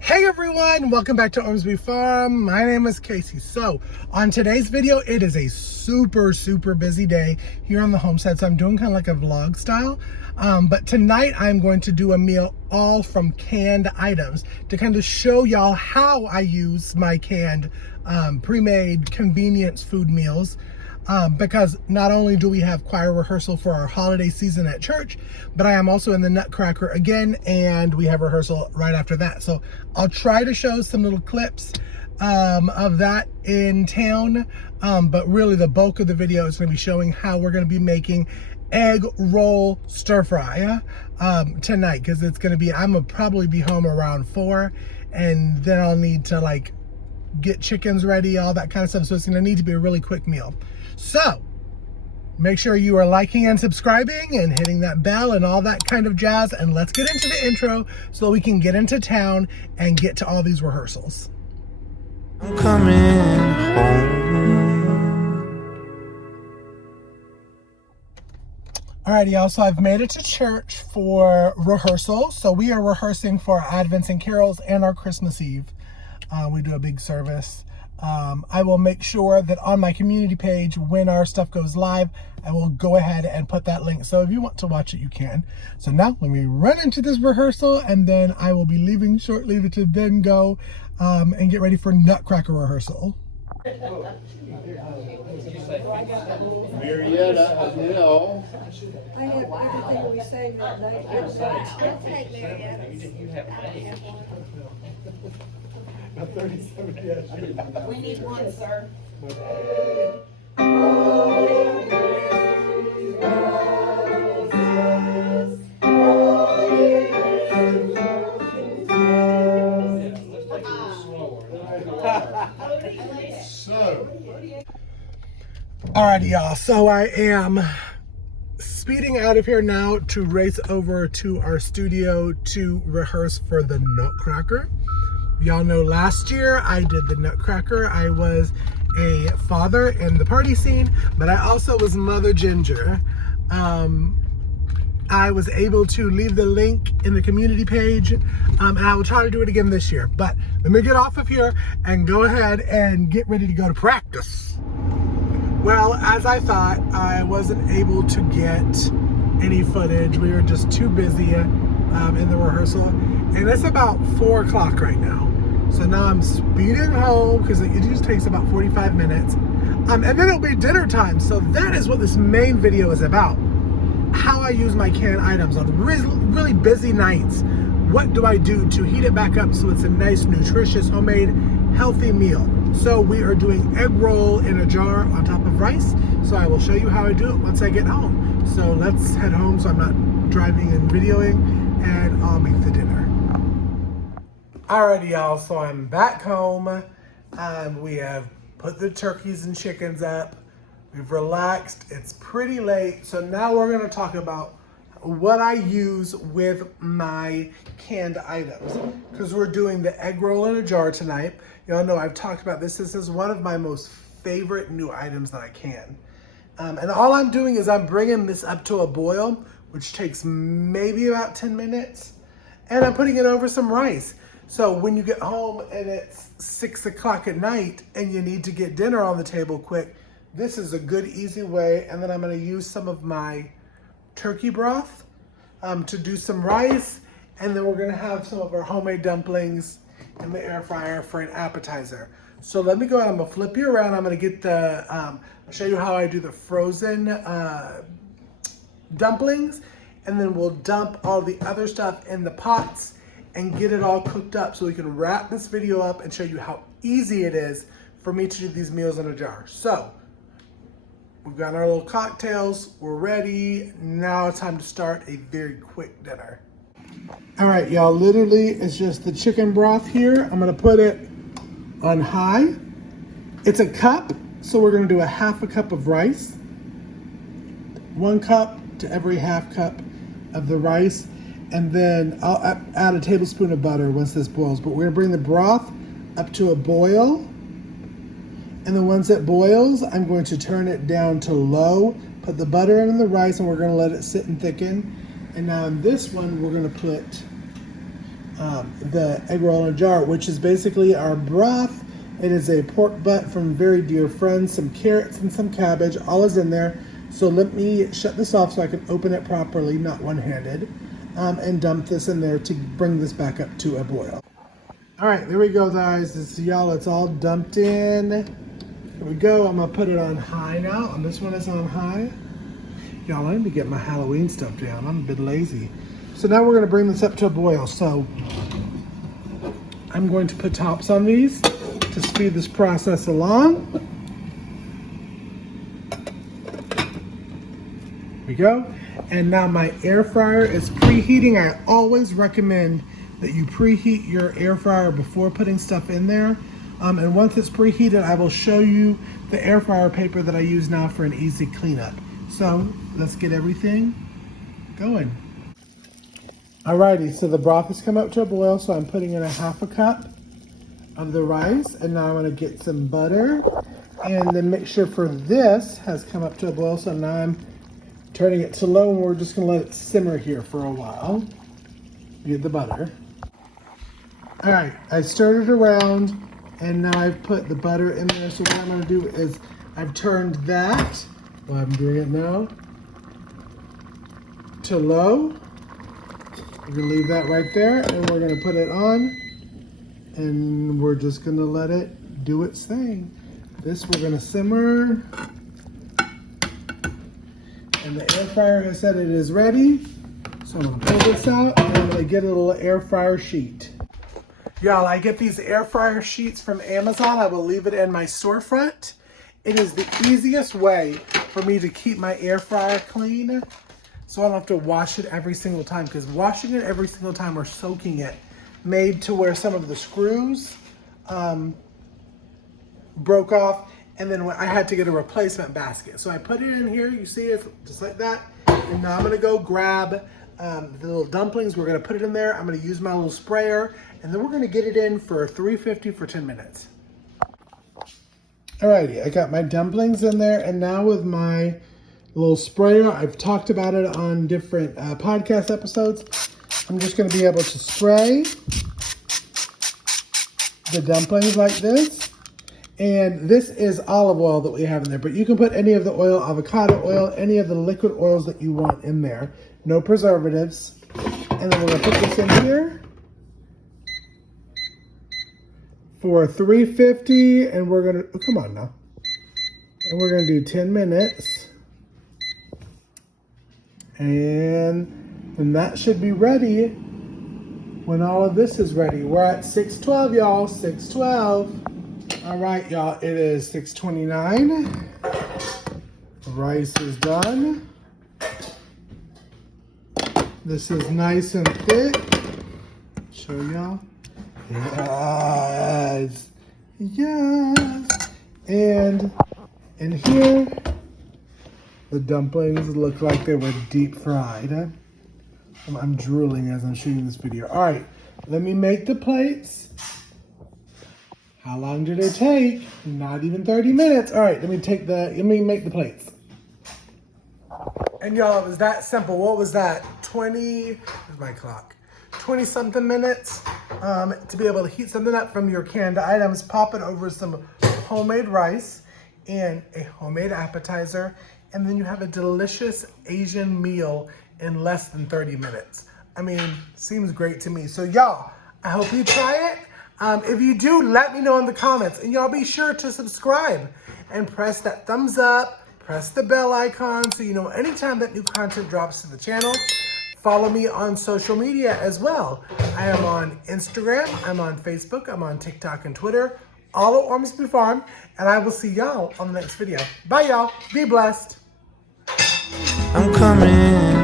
Hey everyone, welcome back to Ormsby Farm. My name is Casey. So on today's video, it is a super busy day here on the homestead. So I'm doing kind of like a vlog style. But tonight I'm going to do a meal all from canned items to kind of show y'all how I use my canned pre-made convenience food meals. Because not only do we have choir rehearsal for our holiday season at church, but I am also in the Nutcracker again, and we have rehearsal right after that. So I'll try to show some little clips of that in town, but really the bulk of the video is going to be showing how we're going to be making egg roll stir fry tonight, because it's going to be, I'm gonna probably be home around 4, and then I'll need to like get chickens ready, all that kind of stuff. So it's going to need to be a really quick meal. So make sure you are liking and subscribing and hitting that bell and all that kind of jazz. And let's get into the intro so we can get into town and get to all these rehearsals. I'm coming home. Alrighty, y'all, so I've made it to church for rehearsal. So we are rehearsing for our Advents and Carols and our Christmas Eve. We do a big service. I will make sure that on my community page, when our stuff goes live, I will go ahead and put that link. So if you want to watch it, you can. So now let me run into this rehearsal, and then I will be leaving shortly to then go and get ready for Nutcracker rehearsal. Marietta, Adele. I have everything we sang that night. You have money. About 37 years. We need one, sir. Alrighty, y'all. So I am speeding out of here now to race over to our studio to rehearse for the Nutcracker. Y'all know last year I did the Nutcracker. I was a father in the party scene, but I also was Mother Ginger. I was able to leave the link in the community page, and I will try to do it again this year. But let me get off of here and go ahead and get ready to go to practice. Well, as I thought, I wasn't able to get any footage. We were just too busy in the rehearsal, and it's about 4 o'clock right now. So now I'm speeding home because it just takes about 45 minutes. And then it'll be dinner time. So that is what this main video is about. How I use my canned items on really busy nights. What do I do to heat it back up so it's a nice, nutritious, homemade, healthy meal? So we are doing egg roll in a jar on top of rice. So I will show you how I do it once I get home. So let's head home so I'm not driving and videoing, and I'll make the dinner. Alrighty, y'all, so I'm back home. We have put the turkeys and chickens up. We've relaxed. It's pretty late. So now we're gonna talk about what I use with my canned items, because we're doing the egg roll in a jar tonight. Y'all know I've talked about this. This is one of my most favorite new items that I can. And all I'm doing is I'm bringing this up to a boil, which takes maybe about 10 minutes. And I'm putting it over some rice. So when you get home and it's 6 o'clock at night and you need to get dinner on the table quick, this is a good, easy way. And then I'm gonna use some of my turkey broth to do some rice. And then we're gonna have some of our homemade dumplings in the air fryer for an appetizer. So let me go ahead, I'm gonna flip you around. I'm gonna get the, I'll show you how I do the frozen dumplings. And then we'll dump all the other stuff in the pots and get it all cooked up so we can wrap this video up and show you how easy it is for me to do these meals in a jar. So we've got our little cocktails, we're ready. Now it's time to start a very quick dinner. All right, y'all, literally it's just the chicken broth here. I'm gonna put it on high. It's a cup, so we're gonna do a half a cup of rice. 1 cup to every half cup of the rice. And then I'll add a tablespoon of butter once this boils. But we're gonna bring the broth up to a boil. And then once it boils, I'm going to turn it down to low, put the butter in the rice, and we're gonna let it sit and thicken. And now in this one, we're gonna put the egg roll in a jar, which is basically our broth. It is a pork butt from very dear friends, some carrots and some cabbage, all is in there. So let me shut this off so I can open it properly, not one-handed, and dump this in there to bring this back up to a boil. All right, there we go, guys. This is y'all, it's all dumped in. Here we go. I'm gonna put it on high now. And this one is on high. Y'all, I need to get my Halloween stuff down. I'm a bit lazy. So now we're gonna bring this up to a boil. So I'm going to put tops on these to speed this process along. Here we go. And now my air fryer is preheating. I always recommend that you preheat your air fryer before putting stuff in there. And once it's preheated, I will show you the AirFryer paper that I use now for an easy cleanup. So let's get everything going. Alrighty, so the broth has come up to a boil, so I'm putting in a 1/2 cup of the rice, and now I'm gonna get some butter, and the mixture for this has come up to a boil, so now I'm turning it to low, and we're just gonna let it simmer here for a while. Get the butter. All right, I stirred it around, and now I've put the butter in there. So what I'm gonna do is I've turned that, well, I'm doing it now, to low. We're gonna leave that right there, and we're gonna put it on, and we're just gonna let it do its thing. This we're gonna simmer, and the air fryer has said it is ready. So I'm gonna pull this out, and I'm gonna get a little air fryer sheet. Y'all, I get these air fryer sheets from Amazon. I will leave it in my storefront. It is the easiest way for me to keep my air fryer clean, so I don't have to wash it every single time, because washing it every single time or soaking it made to where some of the screws broke off, and then I had to get a replacement basket. So I put it in here, you see it just like that, and now I'm gonna go grab the little dumplings. We're gonna put it in there. I'm gonna use my little sprayer, and then we're gonna get it in for 350 for 10 minutes. Alrighty, I got my dumplings in there, and now with my little sprayer, I've talked about it on different podcast episodes. I'm just gonna be able to spray the dumplings like this. And this is olive oil that we have in there, but you can put any of the oil, avocado oil, any of the liquid oils that you want in there. No preservatives. And then we're gonna put this in here for 350, and we're gonna, oh, come on now. And we're gonna do 10 minutes. And then that should be ready when all of this is ready. We're at 612, y'all, 612. All right, y'all, it is 6:29. The rice is done. This is nice and thick. Show y'all. Yes. Yes. And in here, the dumplings look like they were deep fried. I'm drooling as I'm shooting this video. All right, let me make the plates. How long did it take? Not even 30 minutes. All right, let me make the plates. And y'all, it was that simple. What was that? 20, where's my clock? 20 something minutes to be able to heat something up from your canned items, pop it over some homemade rice and a homemade appetizer, and then you have a delicious Asian meal in less than 30 minutes. I mean, seems great to me. So y'all, I hope you try it. If you do, let me know in the comments, and y'all be sure to subscribe and press that thumbs up, press the bell icon so you know anytime that new content drops to the channel. Follow me on social media as well. I am on Instagram, I'm on Facebook, I'm on TikTok and Twitter, all at Ormsby Farm, and I will see y'all on the next video. Bye y'all, be blessed. I'm coming.